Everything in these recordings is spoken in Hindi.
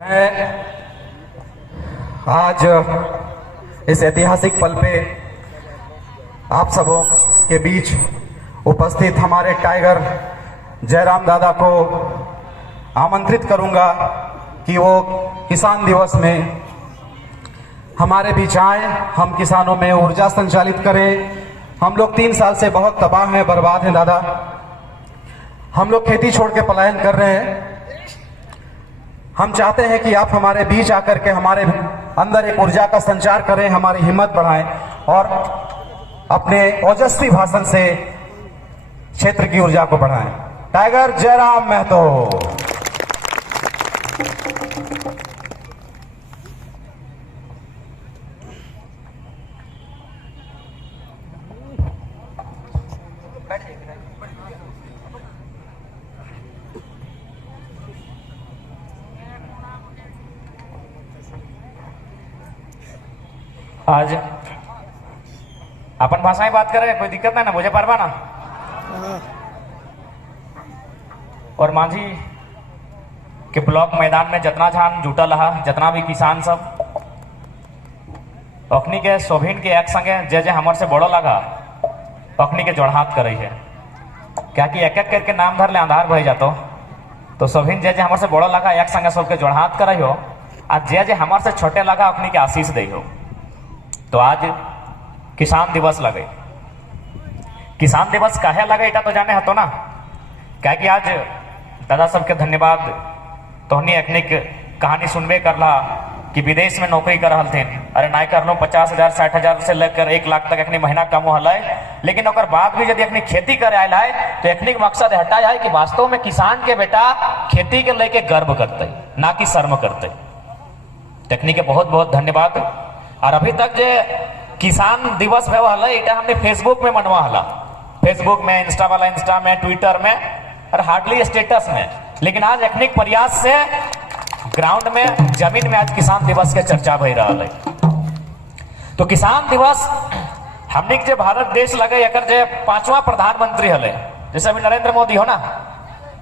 मैं आज इस ऐतिहासिक पल पे आप सबों के बीच उपस्थित हमारे टाइगर जयराम दादा को आमंत्रित करूंगा कि वो किसान दिवस में हमारे बीच आए, हम किसानों में ऊर्जा संचालित करें। हम लोग 3 साल से बहुत तबाह हैं, बर्बाद हैं दादा। हम लोग खेती छोड़ के पलायन कर रहे हैं। हम चाहते हैं कि आप हमारे बीच आकर के हमारे अंदर एक ऊर्जा का संचार करें, हमारी हिम्मत बढ़ाएं और अपने ओजस्वी भाषण से क्षेत्र की ऊर्जा को बढ़ाएं। टाइगर जयराम महतो। आज अपन भाषा में बात करें, कोई दिक्कत नहीं ना, मुझे पारवा ना। और मांझी के ब्लॉक मैदान में जितना झान जुटल रहा, जितना भी किसान सब अखनी के सोभिन के एक संगे जे जे हमर से बड़ो लगा अखनी के जोड़हात करे है। क्या कि एक एक करके नाम धर ले अंधार भय जातो, तो सोभिन जे जे हमर से बड़ो लगा एक संगे सबके जोड़हात करे हो, आज जे जे हमर से छोटे लगा अखनी के आशीष दे हो। तो आज किसान दिवस लगे। किसान दिवस काहे लगे इटा तो जाने हतो ना। क्या कि आज दादा सबके धन्यवाद। तोहनी एखनिक कहानी सुनबे करला कि विदेश में नौकरी कर रहल थे। अरे नहीं कर लो 50,000 60,000 से लेकर 1 लाख तक एखनी महीना कम हल है। लेकिन ओकर बाद भी यदि एखनी खेती करे आयल है तो एखनिक मकसद हटा है कि वास्तव में किसान के बेटा खेती के लेके गर्व करते, ना कि शर्म करते। टेक्निक के बहुत बहुत धन्यवाद। और अभी तक जे किसान दिवस भे हल इटा हमने फेसबुक में मनवा हला, फेसबुक में, इंस्टा वाला इंस्टा में, ट्विटर में और हार्डली स्टेटस में। लेकिन आज एखनिक प्रयास से ग्राउंड में, जमीन में आज किसान दिवस के चर्चा भई रहा है। तो किसान दिवस हमने जे भारत देश लगे एक जे 5वां प्रधानमंत्री हले, जैसे अभी नरेंद्र मोदी हो ना,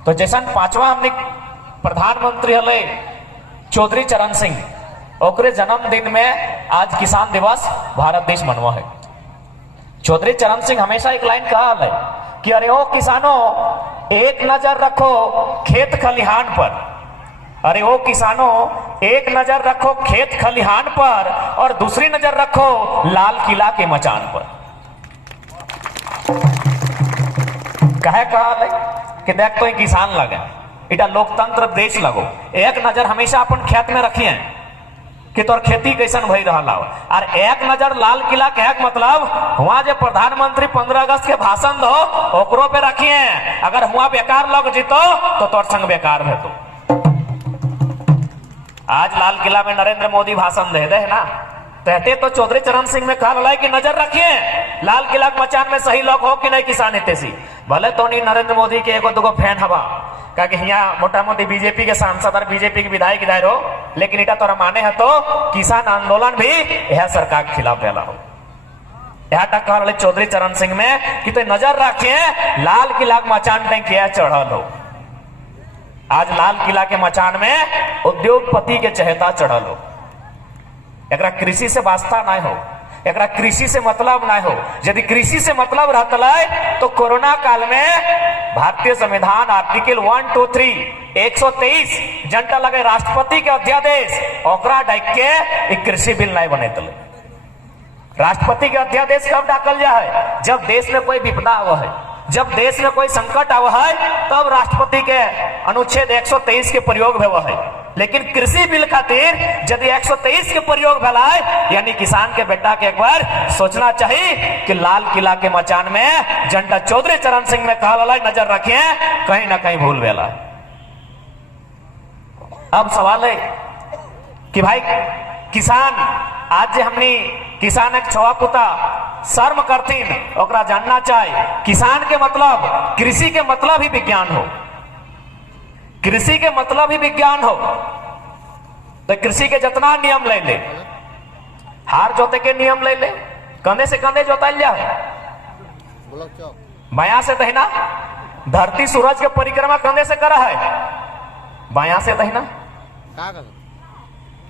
तो जैसा 5वां हमने प्रधानमंत्री हले चौधरी चरण सिंह, ओकरे जन्मदिन में आज किसान दिवस भारत देश मनवा है। चौधरी चरण सिंह हमेशा एक लाइन कहा है कि अरे ओ किसानों, एक नजर रखो खेत खलिहान पर। अरे ओ किसानों, एक नजर रखो खेत खलिहान पर और दूसरी नजर रखो लाल किला के मचान पर। कहे कहा है कि देख तो किसान लगे, इटा लोकतंत्र देश लगो। एक नजर हमेशा अपन खेत में रखिए कि तोर खेती कैसन भई रहा, और एक नजर लाल किला के मतलब वहां जो प्रधानमंत्री 15 अगस्त के भाषण दो ओकरो पे रखिए। अगर हुआ बेकार लग जीतो तो तोर संग बेकार है। तो आज लाल किला में नरेंद्र मोदी भाषण दे ना, कहते तो चौधरी चरण सिंह में कहा कि नजर रखिए लाल किला के मचान में सही लोग हो कि नहीं किसान हितेशी। भले तो नहीं नरेंद्र मोदी के एगो दुगो फैन हवा, क्योंकि यहाँ मोटा मोटी बीजेपी के सांसद और बीजेपी के विधायक इधर हो, लेकिन इटा तोरा माने है तो किसान आंदोलन भी यह सरकार के खिलाफ फैला हो। यह तक कह रहे चौधरी चरण सिंह में कि तो नजर रखिए लाल किला के मचान पे क्या चढ़ल हो। आज लाल किला के मचान में उद्योगपति के चहेता चढ़ल हो। एकरा कृषि से वास्ता ना हो, एकरा कृषि से मतलब ना हो। यदि कृषि से मतलब रहता है तो कोरोना काल में भारतीय संविधान आर्टिकल 1, 2, 3 123 जनता लगे राष्ट्रपति के अध्यादेश ओकरा डाक के कृषि बिल नहीं बने। राष्ट्रपति के अध्यादेश कब डाकल जाए? जब देश में कोई विपदा आवा है, जब देश में कोई संकट आवा है, तब राष्ट्रपति के अनुच्छेद 123 के प्रयोग हुआ है। लेकिन कृषि बिल खातिर यदि 123 के प्रयोग भला है, यानी किसान के बेटा के एक बार सोचना चाहिए कि लाल किला के मचान में जनता चौधरी चरण सिंह में कहा नजर रखिए कहीं ना कहीं भूल वेला। अब सवाल है कि भाई किसान, आज हमने किसान एक छवा पुता शर्म करतीन, ओकरा जानना चाहिए किसान के मतलब, कृषि के मतलब ही विज्ञान हो। कृषि के मतलब ही विज्ञान हो। तो कृषि के जितना नियम ले ले, हार जोते के नियम ले ले, कंधे से कंधे जोताल जाए, बाया से दहिना, धरती सूरज के परिक्रमा कंधे से करा है, बाया से दहिना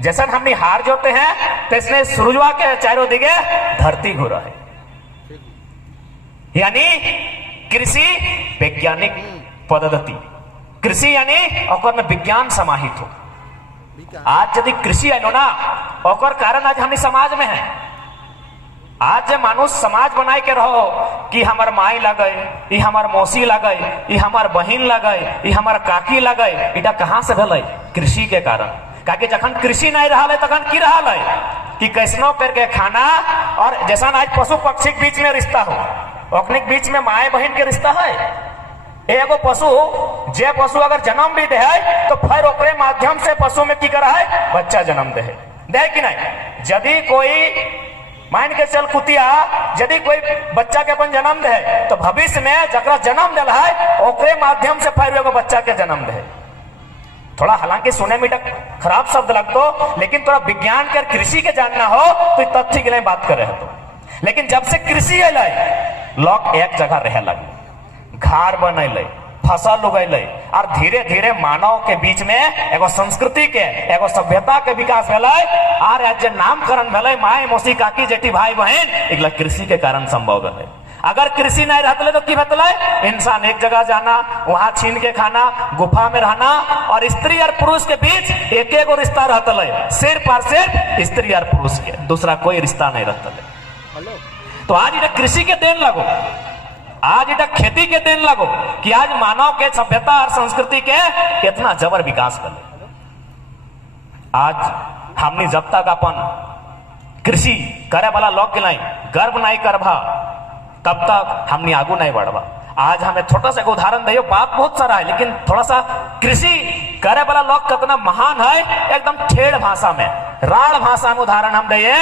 जैसन हमने हार जोते हैं तैसने सूरजवा के चारों दिगे धरती घूरा है। यानी कृषि वैज्ञानिक पद्धति, कृषि यानी ओकर में विज्ञान समाहित हो। आज यदि कृषि आलो ना ओकर कारण आज हमनी समाज में है। आज जब मानुष समाज बनाए के रहो कि हमार माई लगे, ई हमार मौसी लगे, ई हमार बहिन लगे, ई हमार काकी लगे, इटा कहां से भले? कृषि के कारण। काकि जखन कृषि नहीं रहा है तखन की रहा है कि कैसनो करके खाना, और जैसा आज पशु पक्षी के बीच में रिश्ता हो, ओकने के बीच में माए बहन के रिश्ता है। एगो पशु, जे पशु अगर जन्म भी दे है तो फिर ओकरे माध्यम से पशु में की करा है? बच्चा जन्म दे कि नहीं? यदि कोई मान के चल कुतिया, यदि कोई बच्चा के अपन जन्म दे तो भविष्य में जकरा जन्म दिला है ओकरे माध्यम से फिर एगो बच्चा के जन्म दे। थोड़ा हालांकि सुने में खराब शब्द लगतो, लेकिन थोड़ा विज्ञान के कृषि के जानना हो तो तथ्य के लिए बात करे है। तो लेकिन जब से कृषि अल लोग एक जगह रह लगे, घर बनैले, फसल उगैले, और धीरे धीरे मानव के बीच में एगो संस्कृति के, एगो सभ्यता के विकास भेलै। और आज नामकरण भेलै माय मौसी काकी जेठी भाई बहन, एकला कृषि के कारण संभव भेलै। अगर कृषि नहीं रहते तो की बतला? इंसान एक जगह जाना, वहां छीन के खाना, गुफा में रहना, और स्त्री और पुरुष के बीच एक एक रिश्ता रहता, सिर्फ और सिर्फ स्त्री और पुरुष के, दूसरा कोई रिश्ता नहीं रहता। तो आज इधर कृषि के देन लगो, आज इधर खेती के देन लगो कि आज मानव के सभ्यता और संस्कृति के इतना जबर विकास कर। आज हमने जब तक अपन कृषि करे वाला लोग के नहीं गर्व नहीं करभा, तब तक हमने आगू नहीं बढ़वा। आज हमें छोटा सा उदाहरण दियो, बात बहुत सारा है, लेकिन थोड़ा सा कृषि करे वाला लोग कितना महान है, एकदम ठेठ भाषा में, राड़ भाषा में उदाहरण हम दिए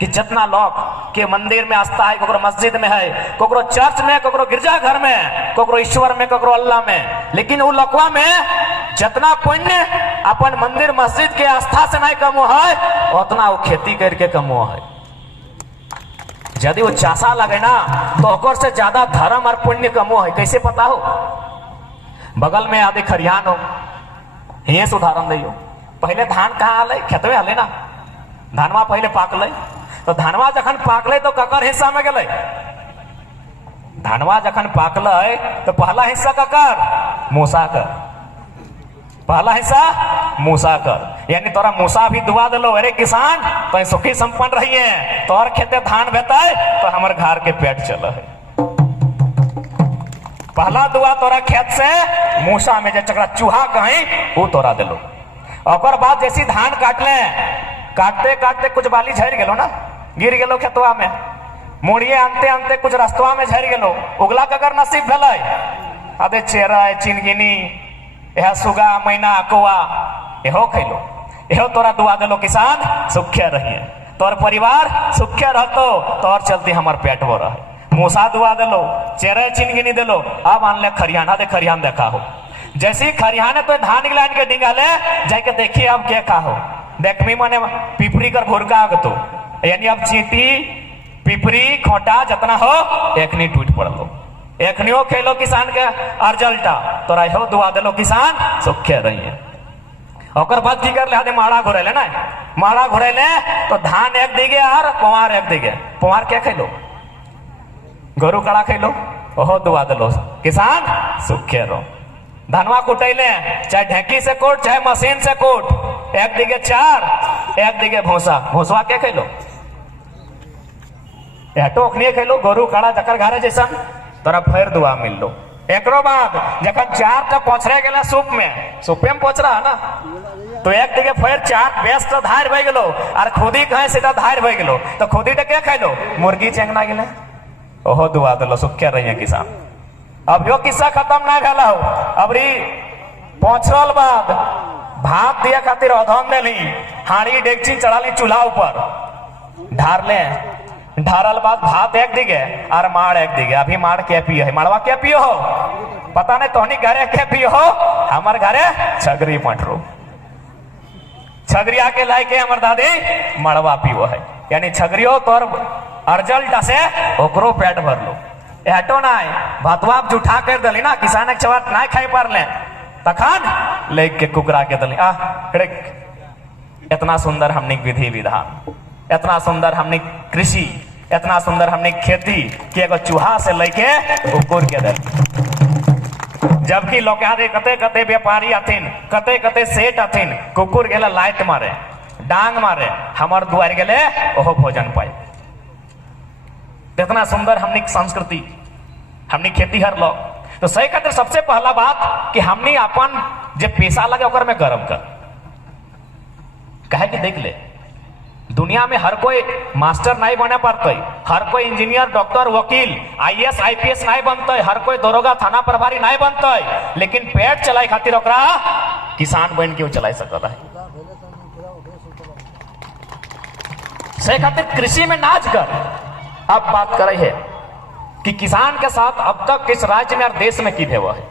कि जितना लोग के मंदिर में आस्था है, कोकरो मस्जिद में है, कोकरो चर्च में, कोकरो गिरजा घर में, कोकरो ईश्वर में, कोकरो अल्लाह में, लेकिन वो लोकवा में जितना पुण्य अपन मंदिर मस्जिद के आस्था से नहीं कमो है, उतना वो खेती करके कमो है। यदि वो चासा लगे ना तो ओकर से ज्यादा धर्म और पुण्य कमो है। कैसे पता हो? बगल में आदि खरिहान हो, ये उदाहरण दियो। पहले धान कहाँ आले? खेतवे आले ना। धानवा पहले पाकले, तो धानवा जखन पाकले तो ककर हिस्सा में गले? धानवा जखन पाकले तो पहला हिस्सा ककर? मूसा कर। पहला हिस्सा मूसा कर, यानी तोरा मूसा भी दुआ दिलो, अरे किसान तो सुखी संपन्न रही है, तोहर खेते धान बेताए तो हमारे घर के पेट चल है। पहला दुआ तोरा खेत से मूसा में जकरा चूहा कहीं वो तोरा दिलो। और बाद जैसी धान काटले, काटते काटते कुछ बाली झड़ गेलो ना, गिर गेलो खेतवा में, मुड़िए आनते आनते कुछ रास्तवा में झड़ गेलो, उगला ककर नसीब भेलै? अबे चेरा चिनगिनी, यह सुगा मैना कौआ एहो खैलो, एहो तोरा दुआ दिलो किसान सुख्य रहिए, तोर परिवार सुख्य रहतो, तोर चलती हमार पेट हो रहा। मूसा दुआ दिलो, चेरे चिनगिनी दिलो, अब आनले खरिहान, दे खरिहान देखा हो। जैसी खरिहान तो धान गिलान के डिंगाले जाके देखिए अब क्या का हो। देखमी मने पिपरी कर घुरका आगतो, यानी अब चींटी पिपरी खोटा जितना हो एकनी टूट पड़लो, एकनियो खेलो किसान के अर्जल्टा, तोरा हो दुआ दिलो किसान सुख्य रहिए। और बाद की कर ले? आदे माड़ा घुरेले ना, माड़ा घुरेले तो धान एक दिगे और पुआर एक दिगे। पुआर क्या खेलो? गोरु कड़ा खेलो, ओहो दुआ दिलो किसान सुख्य रहो। धनवा कुटैले, चाहे ढेकी से कोट चाहे मशीन से कोट, एक दिगे चार, एक दिगे भूसा। भूसवा क्या खेलो? टोकनी खेलो, गोरु कड़ा जकर घरे जैसा तोरा फिर दुआ मिल लो। एकरो बाद जखन चार तक पहुंचरे गेले सूप में, सूपे में पहुंच रहा ना, तो एक दिगे फिर चार बेस्ट धार भय गेलो, और खुदी कहे सीधा धार भय गेलो, तो खुदी के खेलो? मुर्गी चेंगना गेले, ओहो दुआ दिलो सुख्य रहिए किसान। अब यो किस्सा खत्म नहीं भेला हो, अबरी पहुंचल बाद भात दिया खातिर अधन देली, हाड़ी डेगची चढ़ाली चूल्हा ऊपर, ढार ले, ढारल बाद भात एक दिगे और माड़ एक दिगे। अभी माड़ क्या पियो है? माड़वा क्या पियो हो? पता नहीं तोहनी घरे क्या पियो हो? हमार घरे छगरी पटरो, छगरिया के लायके हमार दादी मड़वा पियो है, यानी छगरियो तोर अर्जल्ट से ओकरो पेट भर लो। एटो ना भतवा जुठा कर दली ना, किसान एक चवाट ना खाई पार ले, तखन लेके कुकरा के दली इतना सुंदर हमने विधि विधान, इतना सुंदर हमने कृषि, इतना सुंदर हमने खेती कि एगो चूहा से लेके कुकुर के दे। जबकि लोग कते कते व्यापारी अथिन, कते कते सेठ अथिन, कुकुर गेला लाइट मारे, डांग मारे, हमार दुआर गेले ओहो भोजन पाए। इतना सुंदर हमने संस्कृति, हमने खेती हर लोग। तो सही खातिर सबसे पहला बात कि हमने अपन जो पेशा लगे ओकर में गर्व कर। कहे कि देख ले, दुनिया में हर कोई मास्टर नहीं बने पाते, हर कोई इंजीनियर, डॉक्टर, वकील, आईएएस, आईपीएस नहीं बनते, हर कोई दरोगा, थाना प्रभारी नहीं बनते, लेकिन पेट चलाए खातिर ओकरा किसान बन के चला सकता है। सही खातिर कृषि में नाच कर। अब बात करे है कि किसान के साथ अब तक किस राज्य में और देश में की भेवा है।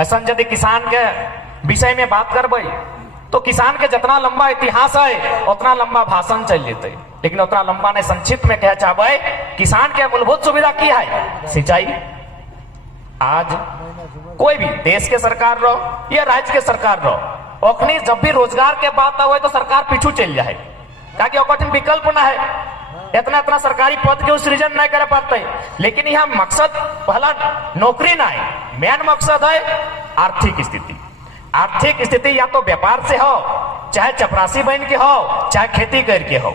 ऐसा यदि किसान के विषय में बात करबे तो किसान के जितना लंबा इतिहास है उतना लंबा भाषण चल जेते, लेकिन उतना लंबा नहीं। संक्षिप्त में कह चाहे किसान के मूलभूत सुविधा की है, सिंचाई। आज कोई भी देश के सरकार रहो या राज्य के सरकार रहो, ओखनी जब भी रोजगार के बात आवे तो सरकार पीछू चल जाए, ताकि ओकठिन विकल्प ना है। इतना इतना सरकारी पद के सृजन नहीं कर पाते। लेकिन यहाँ मकसद पहला नौकरी ना है, मेन मकसद है आर्थिक स्थिति। आर्थिक स्थिति या तो व्यापार से हो, चाहे चपरासी बन के हो, चाहे खेती करके हो।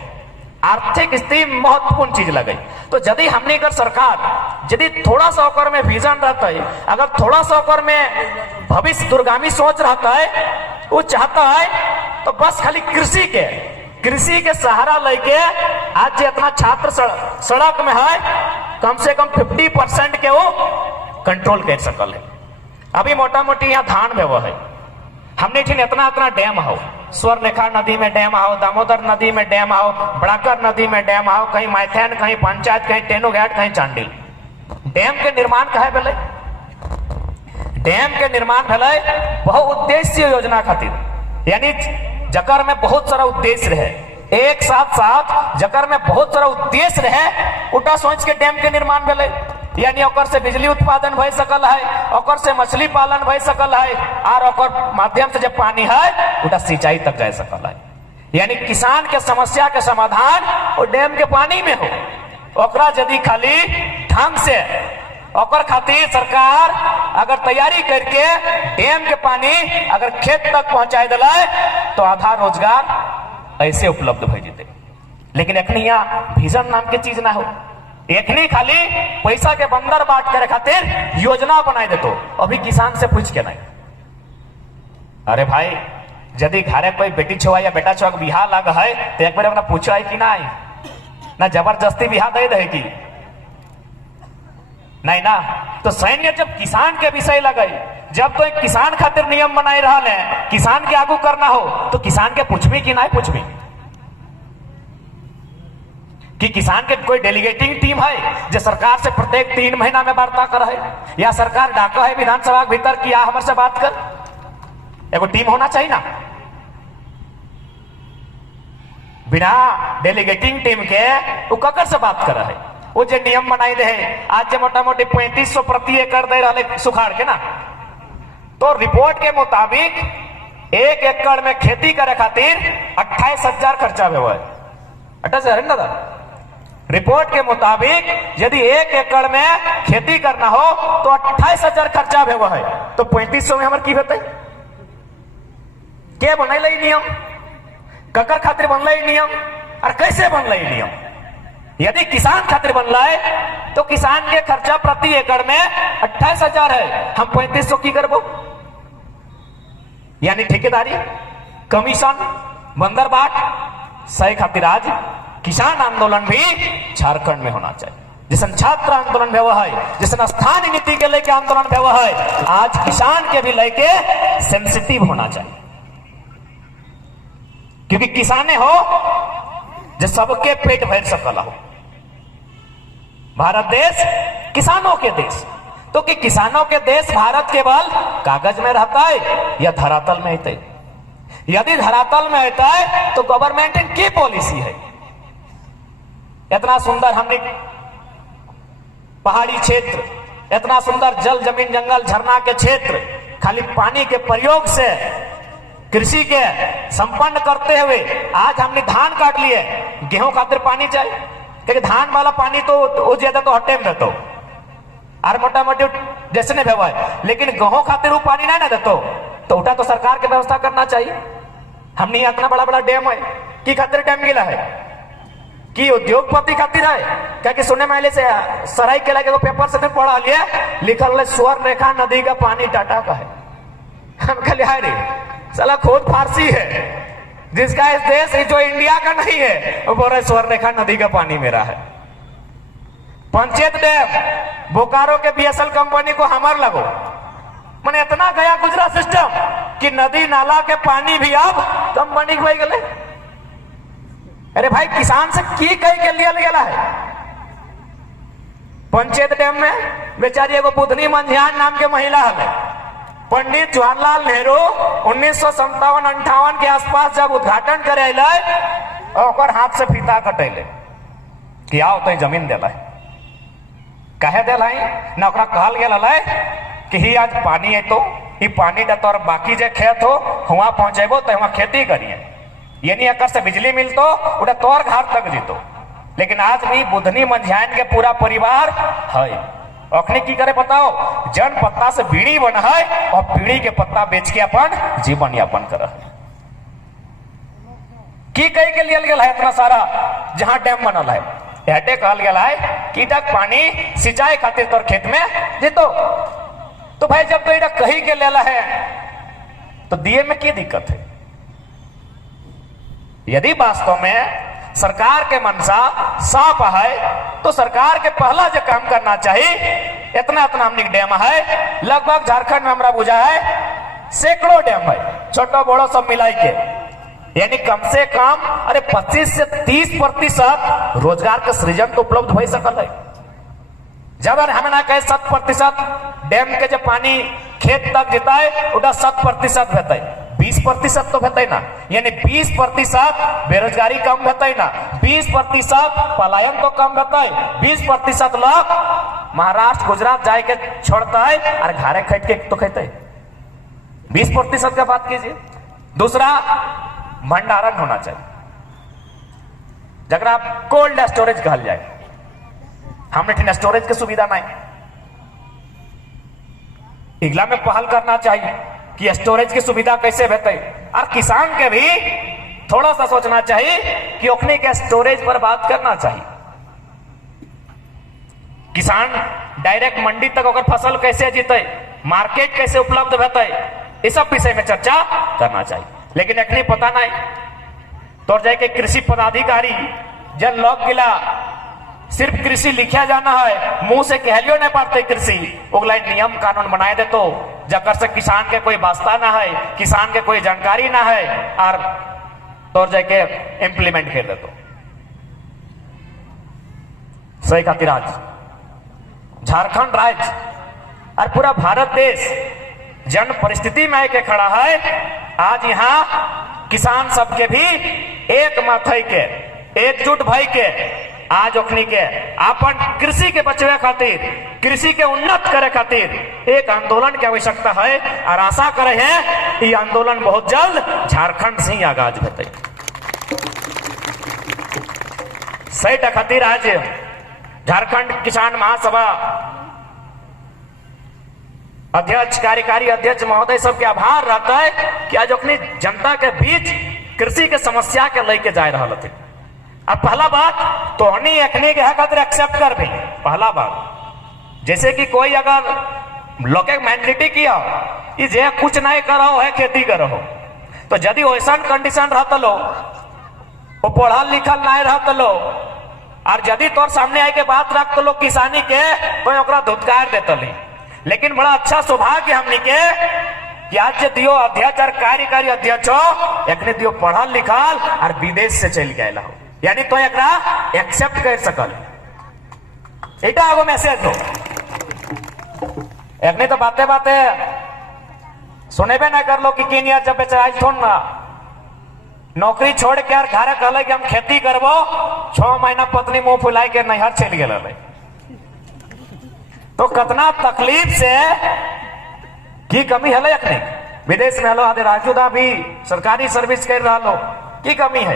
आर्थिक स्थिति महत्वपूर्ण चीज लगे। तो यदि हमने अगर सरकार यदि थोड़ा सा ओकर में विजन रहता है, अगर थोड़ा सा ओकर में भविष्य दूरगामी सोच रहता है, वो चाहता है तो बस खाली कृषि के सहारा लेके आज जो इतना छात्र सड़क में है, कम से कम 50% के वो कंट्रोल कर सकल है। अभी मोटा मोटी यहाँ धान में वो है, हमने इतना इतना डैम हो, स्वर्णरेखा नदी में डैम हो, दामोदर नदी में डैम हो, बड़ाकर नदी में डैम हो, कहीं मैथेन, कहीं पंचायत, कहीं टेनोघाट, कहीं चांडिल। डैम के निर्माण कहे भेले? डैम के निर्माण भेले बहुउद्देश्य योजना खातिर, यानी जकर में बहुत सारा उद्देश्य रहे, एक साथ साथ जकर में बहुत सारा उद्देश्य रहे, उटा सोच के डैम के निर्माण भेले। यानी ओकर से बिजली उत्पादन भय सकल है, ओकर से मछली पालन भय सकल है, और ओकर माध्यम से जब पानी है उटा सिंचाई तक जा सकल है। यानी किसान के समस्या के समाधान वो डैम के पानी में हो। ओकरा यदि खाली ढंग से ओकर खातिर सरकार अगर तैयारी करके डैम के पानी अगर खेत तक पहुंचाई दिला तो आधा रोजगार ऐसे उपलब्ध हो जेते। लेकिन एखनी यहाँ विजन नाम के चीज ना हो, एखनी खाली पैसा के बंदर बांट करे खातिर योजना बनाए देतो। अभी किसान से पूछ के नहीं, अरे भाई यदि घरे कोई बेटी छुआ या बेटा छुआ बिहार लग है तो एक बार अपना पूछा है कि नहीं, ना जबरदस्ती बिहार दे दे की नहीं ना। तो सैन्य जब किसान के विषय लगे, जब तो एक किसान खातिर नियम बनाए रहा है, किसान के आगू करना हो तो किसान के पूछबी कि नहीं पूछबी? कि किसान के कोई डेलीगेटिंग टीम है जो सरकार से प्रत्येक 3 महीना में वार्ता कर है, या सरकार डाका है विधानसभा के भीतर कि हमारे से बात कर? एगो टीम होना चाहिए ना। बिना डेलीगेटिंग टीम के वो ककर से बात कर है? वो जो नियम बनाई रहे आज जो मोटा मोटी 3500 प्रति एकड़ दे रहे सुखाड़ के ना, तो रिपोर्ट के मुताबिक 1 एकड़ में खेती करे खातिर 28,000 खर्चा हुआ है। 28,000 है ना दादा? रिपोर्ट के मुताबिक यदि 1 एकड़ में खेती करना हो तो 28,000 खर्चा हुआ है। तो 3500 में हमारे की बताई के बनल नियम, ककर खातिर बनल नियम और कैसे बनल नियम? यदि किसान खातिर बनला है तो किसान के खर्चा प्रति एकड़ में 28,000 है, हम 3500 की करबो? यानी ठेकेदारी, कमीशन, बंदर बाट। सही खातिर आज किसान आंदोलन भी झारखंड में होना चाहिए। जिसन छात्र आंदोलन हुआ है, जिसन स्थानीय नीति के लेके आंदोलन हुआ है, आज किसान के भी लेके सेंसिटिव होना चाहिए। क्योंकि किसाने हो जो सबके पेट भर सकला हो। भारत देश किसानों के देश, तो कि किसानों के देश भारत केवल कागज में रहता है या धरातल में रहता है? यदि धरातल में रहता है तो गवर्नमेंट की पॉलिसी है। इतना सुंदर हमने पहाड़ी क्षेत्र, इतना सुंदर जल जमीन जंगल झरना के क्षेत्र, खाली पानी के प्रयोग से कृषि के संपन्न करते हुए आज हमने धान काट लिए, गेहूं खातिर पानी चाहिए, क्योंकि धान वाला पानी तो वो ज्यादा तो हटे में देतो और मोटा मोटी जैसे नहीं भेवा है, लेकिन गेहूं खातिर वो पानी नहीं ना देतो, तो उठा तो सरकार के व्यवस्था करना चाहिए। हमने इतना बड़ा बड़ा डैम है, की खातिर डैम गिला है कि उद्योगपति खातिर है, क्या कि सुनने में से सराय के लगे पेपर से पढ़ा लिया, लिखल है स्वर्ण रेखा नदी का पानी टाटा का है। हम कह लिया रे साला खुद फारसी है, जिसका इस देश जो इंडिया का नहीं है, वो बोल रहे स्वर्ण रेखा नदी का पानी मेरा है। पंचायत डैम बोकारो के बीएसएल कंपनी को हमार लगो, मैंने इतना गया गुजरात सिस्टम कि नदी नाला के पानी भी अब कंपनी को गए। अरे भाई किसान से की कही के लिया गया है। पंचायत डैम में बेचारी एगो बुधनी मंझियान नाम के महिला है, पंडित जवाहरलाल नेहरू 1957-58 के आसपास जब उद्घाटन करे और हाथ से फीता कटेले कि आओ तो जमीन दिला कहे दिला ना कहल गया कि ही आज पानी है तो ही पानी दे तो और बाकी जो खेत हो वहां पहुंचेबो तो वहां खेती करिए, यानी अकर से बिजली मिलतो उड़ा तोर घर तक जीतो। लेकिन आज भी बुधनी मंझियान के पूरा परिवार है, अखनी की करे बताओ, जन पत्ता से बीड़ी बना है और बीड़ी के पत्ता बेच के अपन जीवन यापन कर की कही के लिए गया है इतना सारा जहां डैम बनल है, एटे कहल गया है कि तक पानी सिंचाई खातिर तोर खेत में जीतो। तो भाई जब तो इधर कही के लेला है तो दिए में क्या दिक्कत है? यदि वास्तव में सरकार के मनसा साफ है तो सरकार के पहला जो काम करना चाहिए, इतना इतना हमने डैम है, लगभग झारखंड में हमारा बुझा है सैकड़ों डैम है, छोटो बड़ो सब मिलाई के, यानी कम से कम अरे 25 से 30% रोजगार का सृजन तो उपलब्ध हो सकल है। जब हमें ना कहे 7% डैम के जब पानी खेत तक जीता है उड़ा 7% भेता है, 20% तो भेते ना, यानी 20% बेरोजगारी कम भेते ना, 20% पलायन तो कम भेता है, 20% लोग महाराष्ट्र गुजरात जाए के छोड़ता है और घरे खरीद के तो खेते 20% का बात कीजिए। दूसरा भंडारण होना चाहिए, जगह कोल्ड स्टोरेज कहल जाए, हमने स्टोरेज की सुविधा नहीं, इगला में पहल करना चाहिए कि स्टोरेज की सुविधा कैसे बेहतर, और किसान के भी थोड़ा सा सोचना चाहिए कि ओखने के स्टोरेज पर बात करना चाहिए। किसान डायरेक्ट मंडी तक अगर फसल कैसे जीते, मार्केट कैसे उपलब्ध बेहतर, इस सब विषय में चर्चा करना चाहिए। लेकिन अखनी पता नहीं तो जाके कृषि पदाधिकारी जन लोग गिला सिर्फ कृषि लिखा जाना है, मुंह से कहलियो नहीं पाते कृषि, उगला नियम कानून बनाए दे तो जकर से किसान के कोई वास्ता ना है, किसान के कोई जानकारी ना है, और तौर जाके इंप्लीमेंट कर दे तो सही खातिर आज झारखंड राज्य और पूरा भारत देश जन परिस्थिति में आके खड़ा है। आज यहाँ किसान सबके भी एक मत है के एकजुट भाई के आज ओखनी के अपन कृषि के बचवे खातिर, कृषि के उन्नत करे खातिर एक आंदोलन की आवश्यकता है, और आशा करे हैं ये आंदोलन बहुत जल्द झारखंड से ही आगाज होते। सही खातिर आज झारखंड किसान महासभा अध्यक्ष, कार्यकारी अध्यक्ष महोदय सबके आभार रहता है कि आज अपनी जनता के बीच कृषि के समस्या के लेके जा रहा थे। अब पहला बात तो हनी अखनी के खातिर एक्सेप्ट कर भी, पहला बात जैसे कि कोई अगर लोके मेंटलिटी किया कि जे कुछ नहीं करो है खेती करो, तो यदि वैसा कंडीशन रहता लो, वो पढ़ल लिखल नहीं रहता लो, और यदि तोर सामने आए के बात रख लो किसानी के तो ओकरा धुतकार देता ली। लेकिन बड़ा अच्छा सौभाग्य हमनी के कि आज दियो अध्यक्ष और कार्यकारी अध्यक्ष हो एकने दियो पढ़ल लिखल और विदेश से चल गए हो, यानी तो एकरा एक्सेप्ट कर सकल, एटा एगो मैसेज हो। एकने तो बातें बातें सुनेबे ना कर लो कि किन यार जब बेचारा थोड़ ना नौकरी छोड़ के यार घरे कहले कि हम खेती करबो, 6 महीना पत्नी मुंह फुलाई के नैहर चल गए, तो कितना तकलीफ से की कमी है अपने विदेश में हलो आधे राजूदा भी सरकारी सर्विस कर रहा लो की कमी है,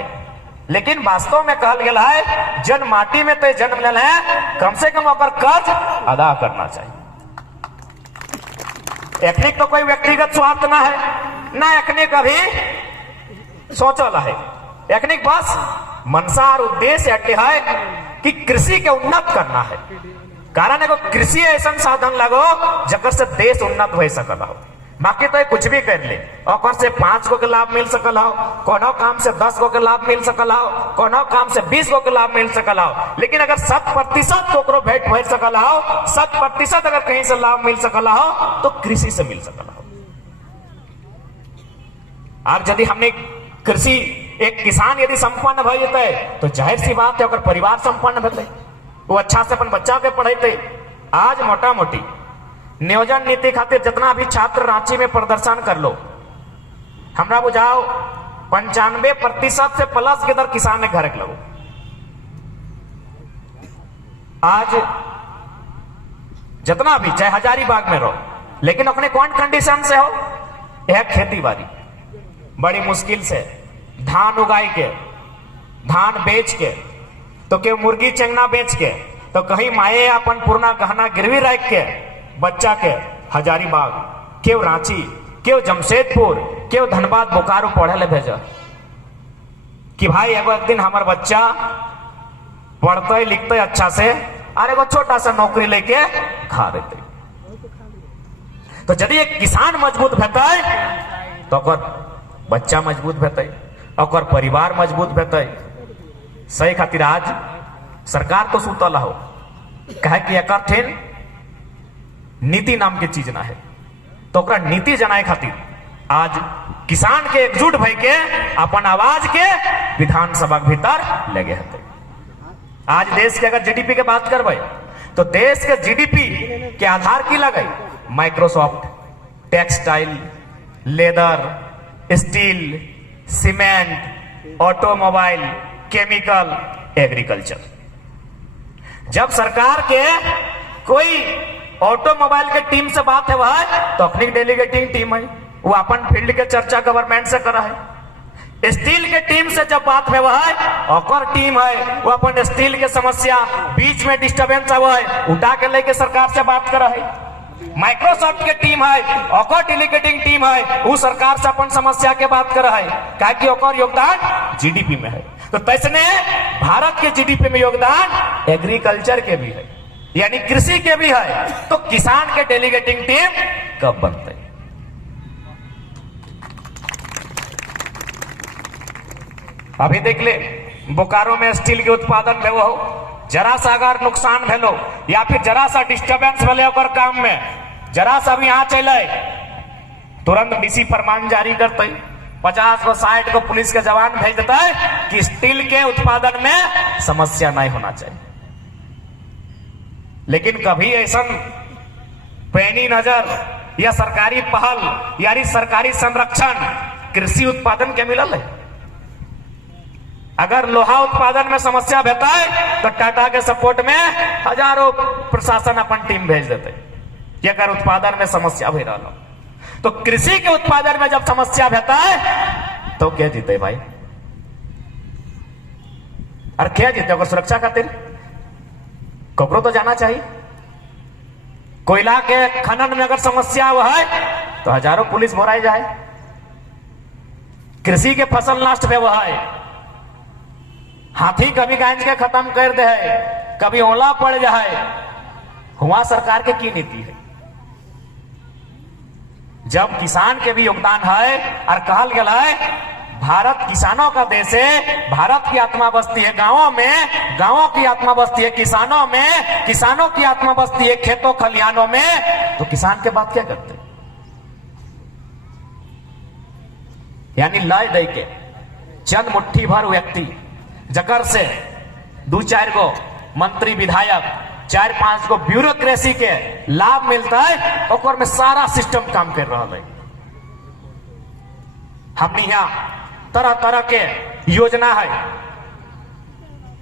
लेकिन वास्तव में कहल गया है जन माटी में तो जन्म लेल है, कम से कम अगर कर्ज अदा करना चाहिए। एखनिक तो कोई व्यक्तिगत स्वार्थ ना है, ना एखनिक अभी सोचल है, एखनिक बस मनसा और उद्देश्य अटे है कि कृषि के उन्नत करना है। कारण एगो कृषि ऐसा साधन लगो जकर से देश उन्नत हो सकल हो, बाकी तो कुछ भी कर ले और से 5 गो के लाभ मिल सकल हो, कोनो काम से 10 गो के लाभ मिल सकल हो, कोनो काम से 20 गो के लाभ मिल सकल हो, लेकिन अगर 100% कोकरो भेंट हो सकल हो, 100% अगर कहीं से लाभ मिल सकल हो तो कृषि से मिल सकल हो। और यदि हमने कृषि एक किसान यदि संपन्न भय जेते तो जाहिर सी बात है अगर परिवार संपन्न भेते, वो अच्छा से अपन बच्चा के पढ़ेते। आज मोटा मोटी नियोजन नीति खातिर जितना भी छात्र रांची में प्रदर्शन कर लो, हमरा बुझाओ 95% से प्लस के दर किसान ने घर के लगो। आज जितना भी चाहे हजारीबाग में रहो, लेकिन अपने कौन कंडीशन से हो, यह खेती बाड़ी बड़ी मुश्किल से धान उगाई के, धान बेच के, तो क्यों मुर्गी चंगना बेच के, तो कहीं माए अपन पूर्णा गहना गिरवी रख के बच्चा के हजारीबाग, क्यों रांची, क्यों जमशेदपुर, क्यों धनबाद बोकारो पढ़े ले भेजा कि भाई एगो एक दिन हमार बच्चा पढ़ते लिखते अच्छा से और एगो छोटा सा नौकरी लेके खा देते। तो यदि एक किसान मजबूत भेटे तो बच्चा मजबूत भेटे, और परिवार मजबूत भेटे। सही खातिर आज सरकार तो सुतल हो, कहे कि एक नीति नाम की चीज ना है, तो नीति जनाए खातिर आज किसान के एकजुट भई के अपन आवाज के विधानसभा के भीतर लगे हते। आज देश के अगर जीडीपी के बात करबे तो देश के जीडीपी के आधार की लगे, Microsoft, textile, leather, steel, cement, automobile, chemical, agriculture. जब सरकार के कोई ऑटोमोबाइल के टीम से बात है वह तो अपनी डेलीगेटिंग टीम है, वो अपन फील्ड के चर्चा गवर्नमेंट से करा है। स्टील के टीम से जब बात है वह और टीम है, वो अपन स्टील के समस्या बीच में डिस्टर्बेंस है उठा के लेके सरकार से बात करा है। माइक्रोसॉफ्ट के टीम है और डेलीगेटिंग टीम है, वो सरकार से अपन समस्या के बात करा है, क्या कि ओकर योगदान जीडीपी में है। तो तैसने भारत के जीडीपी में योगदान एग्रीकल्चर के भी है, यानी कृषि के भी है। तो किसान के डेलीगेटिंग टीम कब बनते? अभी देख ले बोकारो में स्टील के उत्पादन में वो जरा सा अगर नुकसान भेलो या फिर जरा सा डिस्टर्बेंस भेले ओकर काम में, जरा सा भी यहाँ चले तुरंत डीसी फरमान जारी करते, 50 को 60 को पुलिस के जवान भेज देता है कि स्टील के उत्पादन में समस्या नहीं होना चाहिए। लेकिन कभी ऐसा पैनी नजर या सरकारी पहल यानी सरकारी संरक्षण कृषि उत्पादन के मिलल है। अगर लोहा उत्पादन में समस्या बेता है तो टाटा के सपोर्ट में हजारों प्रशासन अपन टीम भेज देते कि अगर उत्पादन में समस्या भी रहा। तो कृषि के उत्पादन में जब समस्या बेता है तो क्या जीते भाई? और क्या जीते? अगर सुरक्षा खातिर ककरो तो जाना चाहिए। कोयला के खनन में अगर समस्या हुआ है तो हजारों पुलिस भराई जाए। कृषि के फसल नष्ट में हुआ है, हाथी कभी गांज के खत्म कर दे है, कभी ओला पड़ जाए, हुआ सरकार के की नीति है? जब किसान के भी योगदान है और कहल गया है भारत किसानों का देश है, भारत की आत्मा बसती है गांवों में, गांवों की आत्मा बसती है किसानों में, किसानों की आत्मा बसती है खेतों खलिहानों में, तो किसान के बात क्या करते? यानी लय दे के चंद मुट्ठी भर व्यक्ति जकर से 2-4 गो मंत्री विधायक 4-5 गो ब्यूरोक्रेसी के लाभ मिलता है, और में सारा सिस्टम काम कर रहा है। हमने यहाँ तरह तरह के योजना है।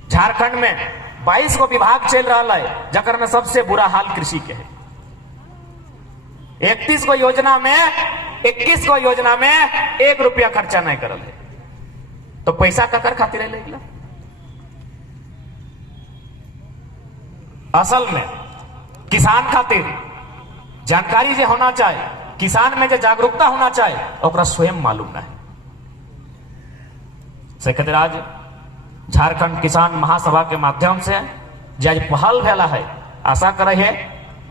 झारखंड में 22 गो विभाग चल रहा है, जकर में सबसे बुरा हाल कृषि के है। 31 गो योजना में 21 को योजना में 1 रुपया खर्चा नहीं करल है, तो पैसा ककर खातिर है लेगला। असल में किसान खातिर जानकारी जो होना चाहिए, किसान में जो जागरूकता होना चाहिए, ओकरा स्वयं मालूम नहीं। से खातिर आज झारखंड किसान महासभा के माध्यम से जो आज पहल भेला है, आशा करे है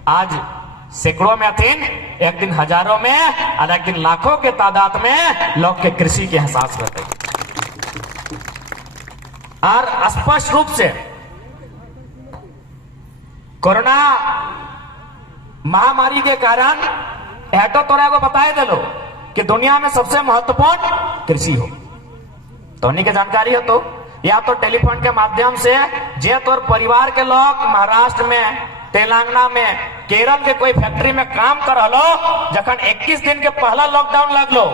आज सैकड़ों में अथिन, एक दिन हजारों में और एक दिन लाखों के तादाद में लोग के कृषि के एहसास रहते और स्पष्ट रूप से कोरोना महामारी के कारण हेटो तोरा को बताए दे लो कि दुनिया में सबसे महत्वपूर्ण कृषि हो, तो उन्हीं की जानकारी हो तो या तो टेलीफोन के माध्यम से जे तोर परिवार के लोग महाराष्ट्र में, तेलंगाना में, केरल के कोई फैक्ट्री में काम कर लो, जखन 21 दिन के पहला लॉकडाउन लगलो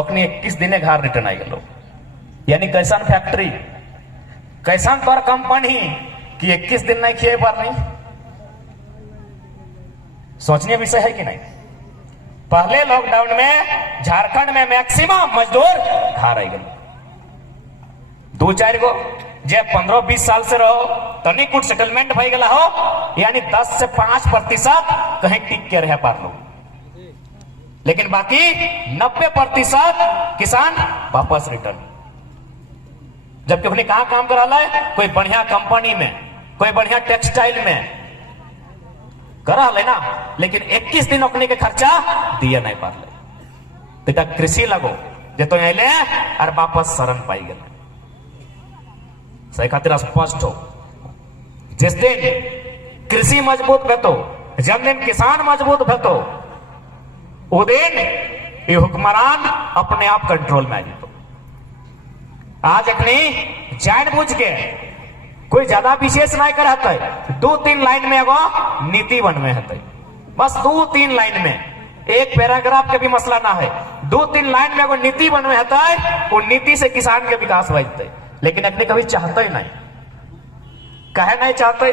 ओखनी 21 दिन घर रिटर्न आई गलो। यानी कैसन फैक्ट्री, कैसन तोर कंपनी कि 21 दिन नहीं किए पर नहीं, सोचनीय विषय है कि नहीं। पहले लॉकडाउन में झारखंड में मैक्सिमम मजदूर घर आई गए, 2-4 गो जे 15-20 साल से रहो तनी कुछ सेटलमेंट भई गला हो, यानी 10 से 5% कहीं टिक के रह पार लो, लेकिन बाकी 90% किसान वापस रिटर्न। जबकि उन्हें कहां काम करा है, कोई बढ़िया कंपनी में, कोई बढ़िया टेक्सटाइल में करा ले ना, लेकिन 21 दिन अपने के खर्चा दिया नहीं पार ले, तो कृषि लगो जे तो ले और वापस शरण पाई गए। सही खातिर स्पष्ट हो, जिस दिन कृषि मजबूत भेतो, जब दिन किसान मजबूत भेतो, वो दिन ये हुक्मरान अपने आप कंट्रोल में आ जातो। आज अपनी जानबूझ के कोई ज्यादा विशेष नहीं करते, 2-3 लाइन में एगो नीति बनवे है, बस 2-3 लाइन में, एक पैराग्राफ के भी मसला ना है, 2-3 लाइन में एगो नीति बनवे है, वो नीति से किसान के विकास बढ़ते, लेकिन अपने कभी चाहते ही नहीं। कहे नहीं चाहते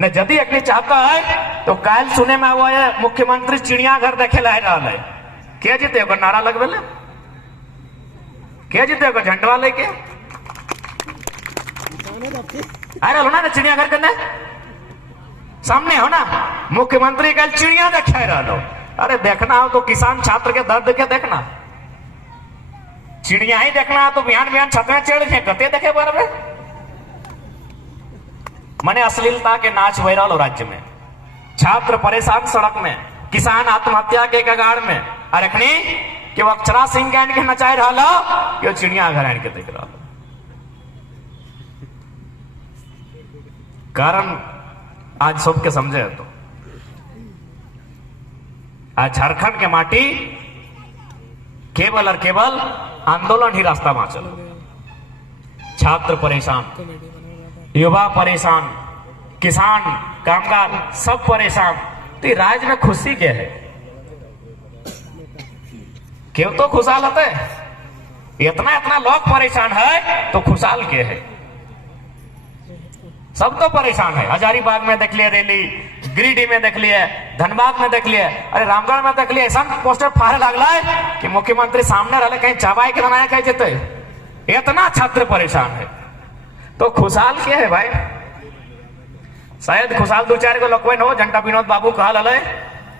न, यदि अपने चाहता है तो कल सुने में वो है मुख्यमंत्री चिड़ियाघर देखे ला रहा है, क्या जीते एगो नारा लगवे ले, क्या जीते एगो झंडवा लेके अरे हो ना चिड़ियाघर करने सामने हो ना, मुख्यमंत्री कल चिड़िया देखे रहा। अरे देखना हो तो किसान छात्र के दर्द के देखना, चिड़िया ही देखना तो बिहान बिहान छत में चढ़ के गते देखे बरबे। मने अश्लीलता के नाच हो रहा राज्य में, छात्र परेशान सड़क में, किसान आत्महत्या के कगार में, और अखनी कि वो अक्षरा सिंह के नचाए रहा कि चिड़िया घर आन के देख रहा। कारण आज सबके समझे तो आज झारखंड के माटी केवल और केवल आंदोलन ही रास्ता में चलो। छात्र परेशान, युवा परेशान, किसान, कामगार सब परेशान, तो राज्य में खुशी क्या है? क्यों तो खुशहाल होते, इतना इतना लोग परेशान है तो खुशहाल क्या है? सब तो परेशान है। हजारीबाग में देख लिया रैली, गिरिडीह में देख लिया, धनबाद में देख लिया, अरे रामगढ़ में देख लिया, ऐसा पोस्टर फाड़े लगला है कि मुख्यमंत्री सामने रहे कहीं चाबाई के बनाया कहीं जेते, इतना छात्र परेशान है तो खुशहाल क्या है भाई? शायद खुशहाल 2-4 को लोग हो। जनता विनोद बाबू कहल है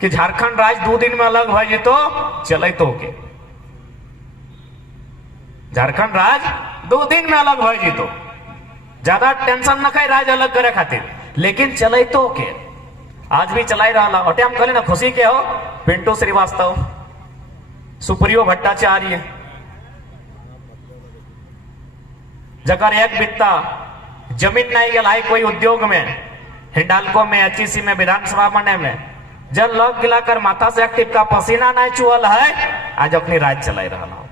कि झारखंड राज्य 2 दिन में अलग हो जीतो चले तो के, झारखंड राज्य 2 दिन में अलग हो जीतो, ज्यादा टेंशन न खाई राज्य अलग करे खातिर, लेकिन चले तो के आज भी चलाई रहा। और हम कहले ना खुशी के हो, पिंटू श्रीवास्तव, सुप्रियो भट्टाचार्य, जकर एक बित्ता जमीन नहीं गया है कोई उद्योग में, हिंडाल्को में, एचईसी में, विधानसभा बने में, जल लग गिलाकर माथा से एक टिपका पसीना नहीं चुअल है, आज अपनी राज्य चलाई रहा।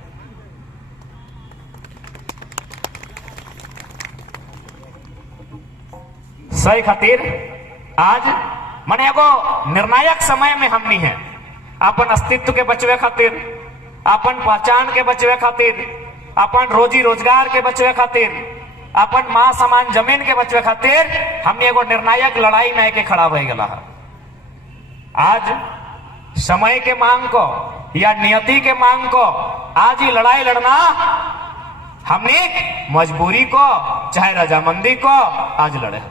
सही खातिर आज मने एगो निर्णायक समय में हमनी है, अपन अस्तित्व के बचवे खातिर, अपन पहचान के बचवे खातिर, अपन रोजी रोजगार के बचवे खातिर, अपन मां समान जमीन के बचवे खातिर हमने एगो निर्णायक लड़ाई में के खड़ा हो गया है। आज समय के मांग को या नियति के मांग को आज ये लड़ाई लड़ना हमने मजबूरी को चाहे रजामंदी को आज लड़े।